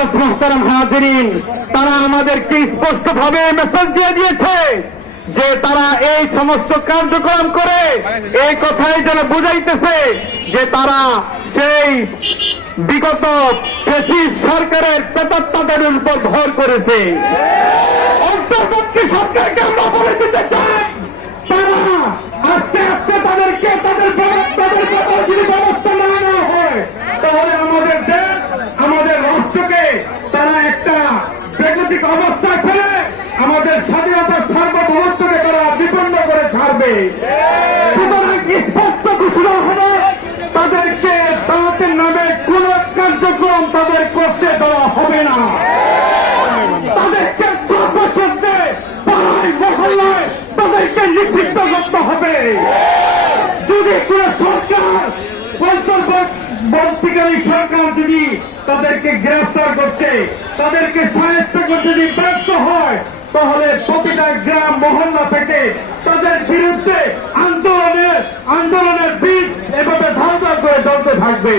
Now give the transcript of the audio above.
মুআজ্জাজ মোহতারাম হাজিরিন, তারা আমাদেরকে স্পষ্ট ভাবে মেসেজ দিয়ে দিয়েছে যে তারা এই সমস্ত কার্যক্রম করে এই কথাই যেন বুঝাইতেছে যে তারা সেই বিগত সরকারের পেতাত্তাদের উপর ভর করেছে। অন্তর্বর্তী সরকারকে আমরা বলে রাষ্ট্রকে তারা একটা বেগতিক অবস্থায় ফেলে আমাদের স্বাধীনতার সার্বভৌমত্বকে তারা বিপন্ন করে ছাড়বে। সুতরাং স্পষ্ট ঘোষণা হবে তাদেরকে তাদের নামে কোন কার্যক্রম তাদের করতে দেওয়া হবে না। তাদেরকে সর্বক্ষেত্রে পাড়ায় মহল্লায় তাদেরকে নিষিদ্ধ করতে হবে যদি কোন সরকার অন্তর্বর্তীকারী সরকার যদি তাদেরকে গ্রেফতার করতে তাদেরকে সাহায্য করতে যদি ব্যর্থ হয়, তাহলে প্রতিটা গ্রাম মহল্লা থেকে তাদের বিরুদ্ধে আন্দোলনের আন্দোলনের বীজ এভাবে ধারণা করে চলতে থাকবে।